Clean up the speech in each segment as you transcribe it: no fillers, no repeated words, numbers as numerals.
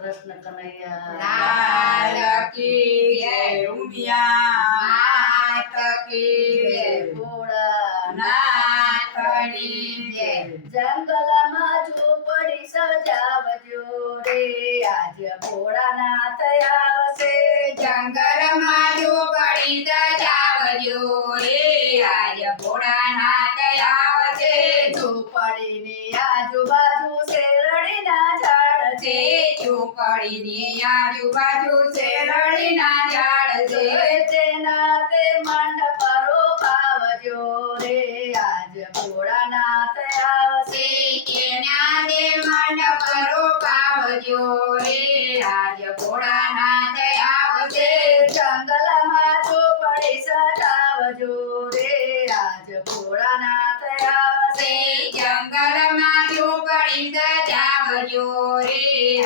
કૃષ્ણ કનૈયા લાલ કી જય ઉમિયા માત કી જય ભોળાનાથની જય જંગલમાં ઝૂંપડી સજાવજો રે આજ ભોળાનાથ આવશે જંગલમાં ઝૂંપડી સજાવજો રે આજ ભોળાનાથ આવશે ઝૂંપડીની આજુબાજુ શેરડીના ઝાડ છે ઝૂંપડીની આજુબાજુ શેરડીના ઝાડ છે તેના તે મંડપ રોપાવજો રે આજ ભોળાનાથ આવશે તેના દે મંડપ રોપાવજો રે આજ ભોળાનાથ આવશે જંગલમાં ઝૂંપડી સજાવજો રે આજ ભોળાનાથ આવશે જંગલમાં ઝૂંપડી સજાવજો રે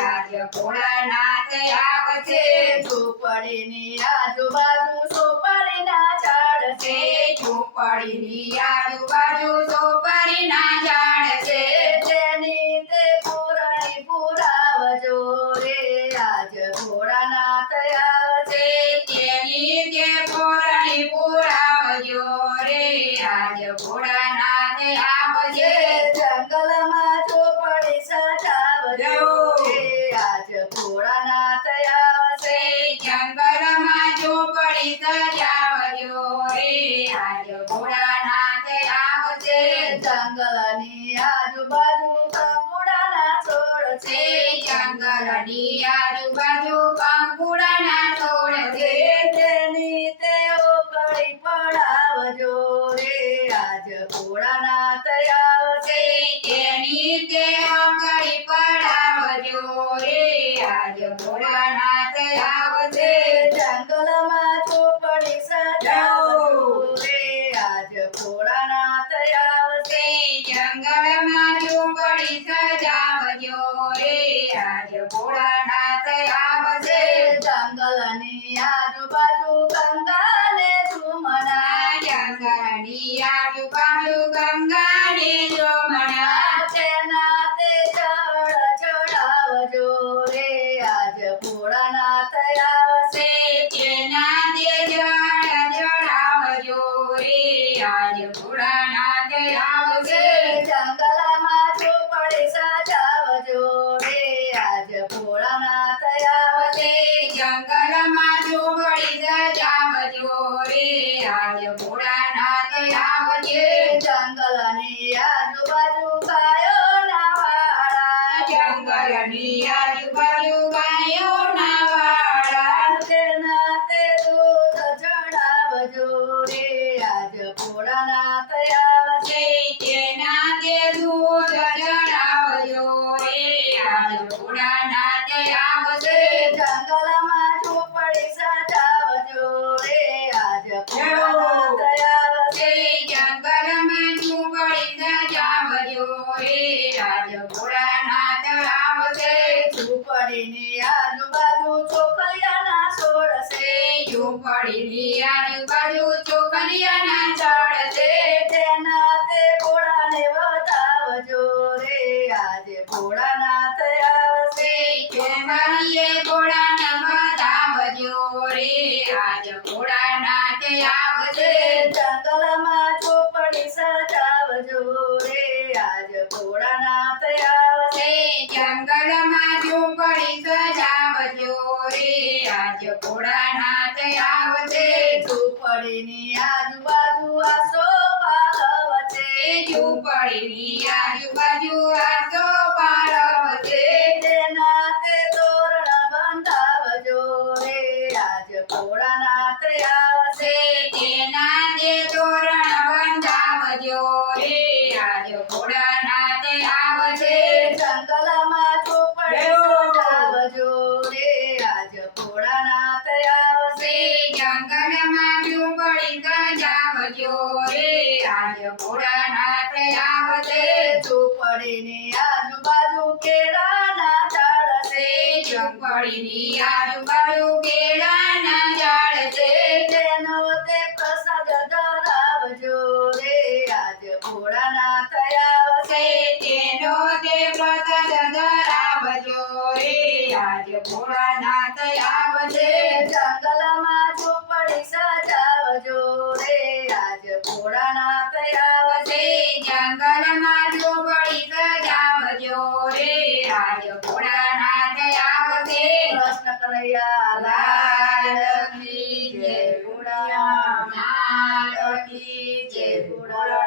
આજ ભોળાનાથ આવશે ઝૂંપડીની આજુબાજુ સોપારીના ઝાડ છે ઝૂંપડીની આજુબાજુ સોપારીના ઝાડ છે તેની તે પૂરણી પુરાવજો રે આજ ભોળાનાથ આવશે તેની તે પૂરણી પુરાવજો રે આજ ભોળાનાથ આવશે જંગલમાં ઝૂંપડી સજાવજો રે આજ ભોળાનાથ આવશે જંગલમાં ઝૂંપડી સજાવજો રે આજ ભોળાનાથ આવશે જંગલની આજુબાજુ કંકુડાના છોડ છે જંગલની આજુબાજુ કંકુડાના છોડ છે તેની તે ઓગળી પડાવજો રે આજ ભોળાનાથ આવશે તેની તે આંગળી પડાવજો રે આજ ભોળાનાથ આવશે જંગલમાં ઝૂંપડી સજાવજો રે આજ ભોળાનાથ આવશે જંગલમાં ઝૂંપડી સજાવજો રે આજ ભોળાનાથ આવશે જંગલની આજુબાજુ ગંગાને ઝુમના જંગલની આજુબાજુ ગંગાને જોમણા તેના તે જળ ચડાવજો રે આજ ભોળાનાથ આવશે તેના દે જળ ચડાવજો રે આજ ભોળાનાથ આવશે જંગલમાં ઝૂંપડી સજાવજો રે આજ ભોળાનાથ આવશે જંગલમાં ઝૂંપડી સજાવજો રે આજ ભોળાનાથ આવશે જંગલની આજુબાજુ ગાયોના વાળા જંગલની આજુબાજુ ગાયોના વાળા તેના તે દૂધ ચડાવજો રે આજ ભોળાનાથ આવશે તેના તે દૂધ ચડાવજો રે આજ ભોળાનાથ આવશે જંગલમાં ઝૂંપડી સજાવજો રે આજ ભોળાનાથ આવશે જંગલમાં ઝૂંપડી સજાવજો રે આજ ભોળાનાથ આવશે ઝૂંપડીની આજુબાજુ ચોકલિયાના છોડ છે ઝૂંપડીની આજુબાજુ ચોકલિયાના ઝાડ છે તેના તે ભોળાને બતાવજો રે આજે ભોળાનાથ આવશે કેમરીએ ભોળાને બતાવજો રે આજ ભોળાનાથ આવશે જંગલમાં ઝૂંપડી સજાવજો રે આજ ભોળાનાથ આવશે જંગલમાં ઝૂંપડી સજાવજો રે આજ ભોળાનાથ આવશે ઝૂંપડીની આજુબાજુ આસો પાલવ છે ઝૂંપડીની આજુબાજુ આસો પાડવ છે તેના તે તોરણ બંધાવજો રે આજ ભોળાનાથ આવશે તેના દે તોરણ બંધાવજો રે આજ ભોળાનાથ આવશે જંગલમાં ઝૂંપડી સજાવજો રે આજ ભોળાનાથ આવશે જંગલમાં ઝૂંપડી સજાવજો રે આજ ભોળાનાથ આવશે ઝૂંપડીની આજુબાજુ કેળાના ઝાડ છે ઝૂંપડીની આજુબાજુ કેળાના ઝાડ છે તેનો તે પ્રસાદ ધરાવજો રે આજ ભોળાનાથ આવશે તેનો તે પ્રસાદ ધરાવજો રે આજ ભોળાનાથ આવશે જંગલમાં ઝૂંપડી સજાવજો રે આજ ભોળાનાથ આવશે જંગલમાં ઝૂંપડી સજાવજો રે આજ ભોળાનાથ આવશે કૃષ્ણ કનૈયા લાલ લાલ કી જય ભોળાનાથ કી જય ભોળાનાથ